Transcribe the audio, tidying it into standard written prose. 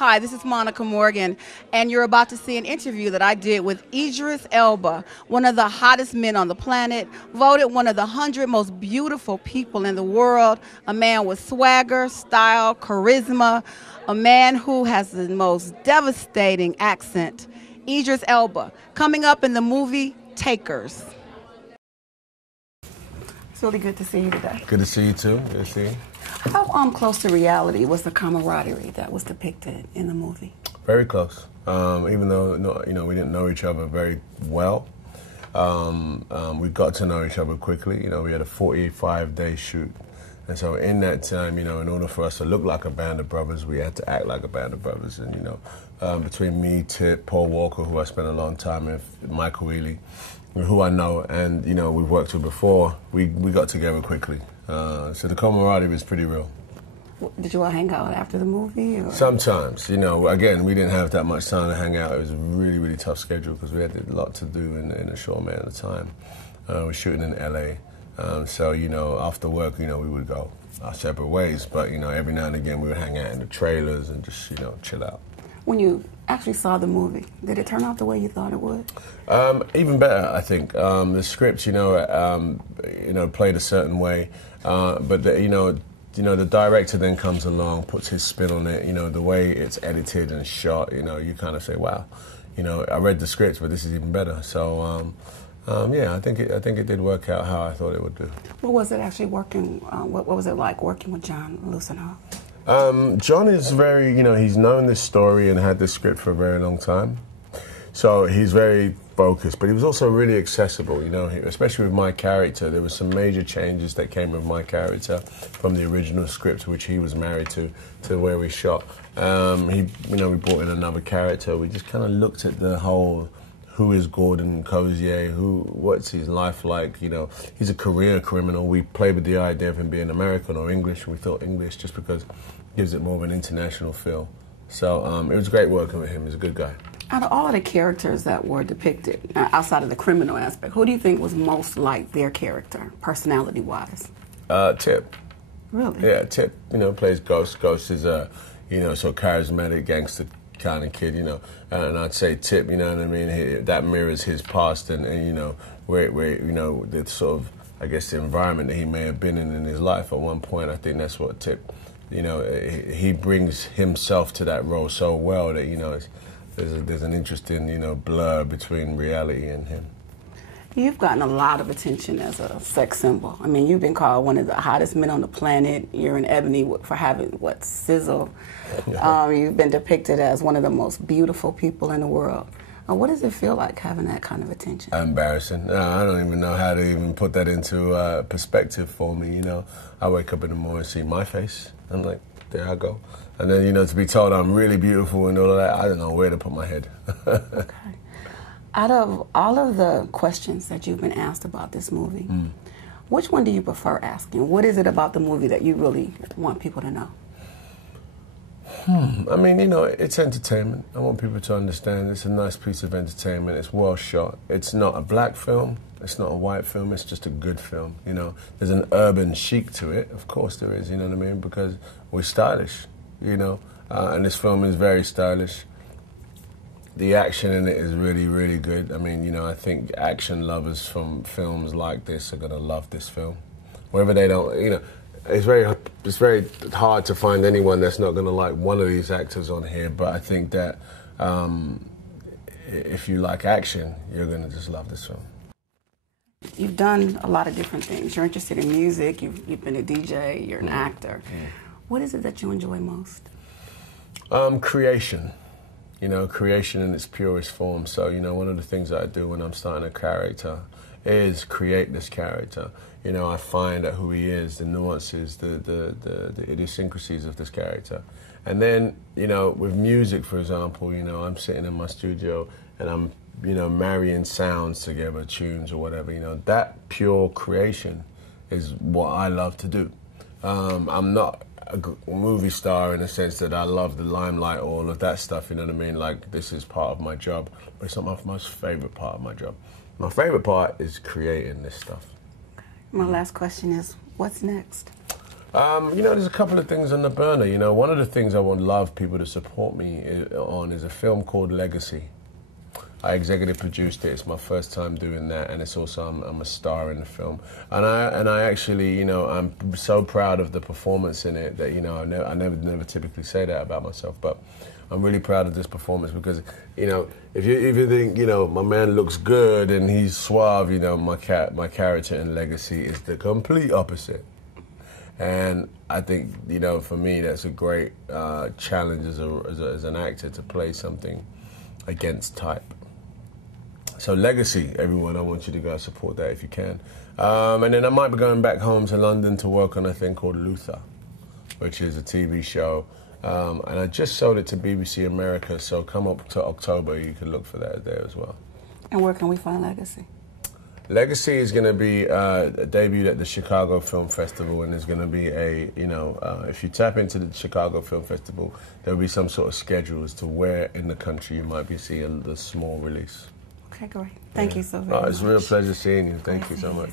Hi, this is Monica Morgan, and you're about to see an interview that I did with Idris Elba, one of the hottest men on the planet, voted one of the 100 most beautiful people in the world, a man with swagger, style, charisma, a man who has the most devastating accent. Idris Elba, coming up in the movie Takers. It's really good to see you today. Good to see you too. Good to see you. How close to reality was the camaraderie that was depicted in the movie? Very close. Even though we didn't know each other very well, we got to know each other quickly. We had a 45-day shoot, and so in that time, in order for us to look like a band of brothers, we had to act like a band of brothers. And between me, Tip, Paul Walker, who I spent a long time with, Michael Ealy, who I know, and we've worked with before, we got together quickly. So the camaraderie was pretty real. Did you all hang out after the movie? Or? Sometimes, again, we didn't have that much time to hang out. It was a really, really tough schedule because we had a lot to do in a short amount of time. We were shooting in LA, so after work, we would go our separate ways. But every now and again, we would hang out in the trailers and just chill out. When you actually saw the movie, did it turn out the way you thought it would? Even better, I think. The script, played a certain way, but the director then comes along, puts his spin on it. The way it's edited and shot, you kind of say, wow, I read the script, but this is even better. So, yeah, I think it did work out how I thought it would do. What was it actually working? What was it like working with John Lucenhoff? John is very, he's known this story and had this script for a very long time. So he's very focused, but he was also really accessible, especially with my character. There were some major changes that came with my character from the original script, which he was married to where we shot. We brought in another character. We just kind of looked at the whole, who is Gordon Cozier, what's his life like, he's a career criminal. We played with the idea of him being American or English. We thought English just because it gives it more of an international feel. So it was great working with him. He's a good guy. Out of all of the characters that were depicted, outside of the criminal aspect, who do you think was most like their character, personality-wise? Tip. Really? Yeah, Tip, plays Ghost. Ghost is a, sort of charismatic gangster kind of kid, and I'd say Tip, that mirrors his past and where the sort of, I guess, the environment that he may have been in his life at one point. I think that's what Tip, he brings himself to that role so well that, there's an interesting, blur between reality and him. You've gotten a lot of attention as a sex symbol. You've been called one of the hottest men on the planet. You're in Ebony for having, sizzle. You've been depicted as one of the most beautiful people in the world. What does it feel like having that kind of attention? Embarrassing. I don't even know how to even put that into perspective for me, I wake up in the morning and see my face. I'm like, there I go. And then, to be told I'm really beautiful and all of that, I don't know where to put my head. Okay. Out of all of the questions that you've been asked about this movie, which one do you prefer asking? What is it about the movie that you really want people to know? It's entertainment. I want people to understand it's a nice piece of entertainment. It's well shot. It's not a black film. It's not a white film. It's just a good film. There's an urban chic to it. Of course there is, because we're stylish, and this film is very stylish. The action in it is really, really good. I think action lovers from films like this are going to love this film. Whether they don't, it's very hard to find anyone that's not going to like one of these actors on here, but I think that if you like action, you're going to just love this film. You've done a lot of different things. You're interested in music, you've been a DJ, you're an actor. What is it that you enjoy most? Creation. Creation in its purest form. So, one of the things that I do when I'm starting a character is create this character. I find out who he is, the nuances, the idiosyncrasies of this character. And then, with music, for example, I'm sitting in my studio and I'm, marrying sounds together, tunes or whatever, that pure creation is what I love to do. I'm not a movie star in the sense that I love the limelight or all of that stuff, Like, this is part of my job, but it's not my most favorite part of my job. My favorite part is creating this stuff. My last question is, what's next? You know, there's a couple of things on the burner. You know, one of the things I would love people to support me on is a film called Legacy. I executive produced it. It's my first time doing that, and it's also I'm a star in the film. And I actually, you know, I'm so proud of the performance in it that, you know, I never typically say that about myself, but I'm really proud of this performance because, you know, if you think, you know, my man looks good and he's suave, you know, my character in Legacy is the complete opposite. And I think, you know, for me, that's a great challenge as an actor to play something against type. So Legacy, everyone, I want you to go support that if you can. And then I might be going back home to London to work on a thing called Luther, which is a TV show. And I just sold it to BBC America, so come up to October, you can look for that there as well. And where can we find Legacy? Legacy is going to be debuted at the Chicago Film Festival, and there's going to be a, you know, if you tap into the Chicago Film Festival, there'll be some sort of schedule as to where in the country you might be seeing the small release. Okay, great. Thank you so very much. It's a real pleasure seeing you. Thank you so much.